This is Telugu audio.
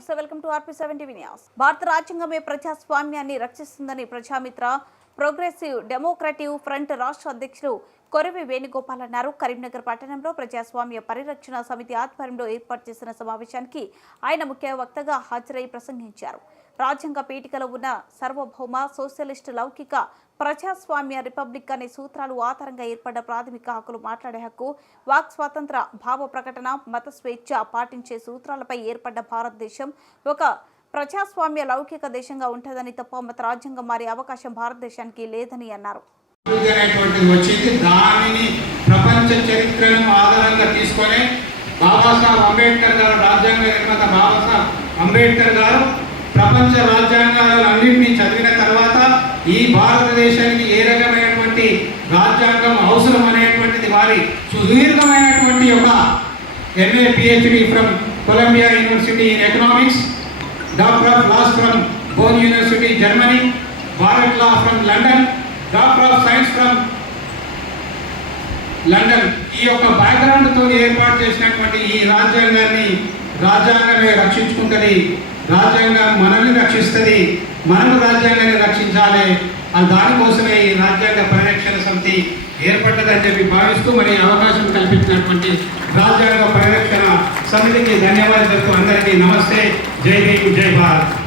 నమస్తే welcome to RP seven TV news. భారత రాజ్యాంగమే ప్రజాస్వామ్యాన్ని రక్షిస్తుందని ప్రజామిత్ర ప్రోగ్రెసివ్ డెమోక్రటివ్ ఫ్రంట్ రాష్ట్ర అధ్యక్షులు కొరవి వేణుగోపాల్ అన్నారు. కరీంనగర్ పట్టణంలో ప్రజాస్వామ్య పరిరక్షణ సమితి ఆధ్వర్యంలో ఏర్పాటు చేసిన సమావేశానికి ఆయన ముఖ్య వక్తగా హాజరై ప్రసంగించారు. రాజ్యాంగ పీఠికలో ఉన్న సార్వభౌమ సోషలిస్టు లౌకిక ప్రజాస్వామ్య రిపబ్లిక్ అనే సూత్రాలు ఆధారంగా ఏర్పడ్డ ప్రాథమిక హక్కులు మాట్లాడే హక్కు వాక్ స్వాతంత్ర భావ ప్రకటన మత స్వేచ్ఛ పాటించే సూత్రాలపై ఏర్పడ్డ భారతదేశం ఒక ప్రజాస్వామ్య లౌకిక దేశంగా ఉంటుందని తప్ప మత రాజ్యాంగం మారే అవకాశం భారతదేశానికి లేదని అన్నారు. దానిని ప్రపంచ చరిత్రను ఆధారంగా తీసుకొని బాబాసాహెబ్ అంబేద్కర్ గారు రాజ్యాంగ నిర్మాత బాబాసాహెబ్ అంబేద్కర్ గారు ప్రపంచ రాజ్యాంగాలన్నింటినీ చదివిన తర్వాత ఈ భారతదేశానికి ఏ రకమైనటువంటి రాజ్యాంగం అవసరం అనేటువంటిది వారి సుదీర్ఘమైనటువంటి ఒక MA PhD from Columbia University in economics doctor of laws from Bonn University Germany bar at law from London doctor of science from London ఈ యొక్క బ్యాక్గ్రౌండ్తో ఏర్పాటు చేసినటువంటి ఈ రాజ్యాంగాన్ని రాజ్యాంగమే రక్షించుకుంటుంది. రాజ్యాంగం మనల్ని రక్షిస్తుంది మనము రాజ్యాంగాన్ని రక్షించాలి ఆ దానికోసమే ఈ రాజ్యాంగ పరిరక్షణ సమితి ఏర్పడ్డదని చెప్పి భావిస్తూ మరి అవకాశం కల్పించినటువంటి రాజ్యాంగ పరిరక్షణ సమితికి ధన్యవాదాలు చెప్తూ అందరికీ నమస్తే. జై భీమ్ జై భారత్.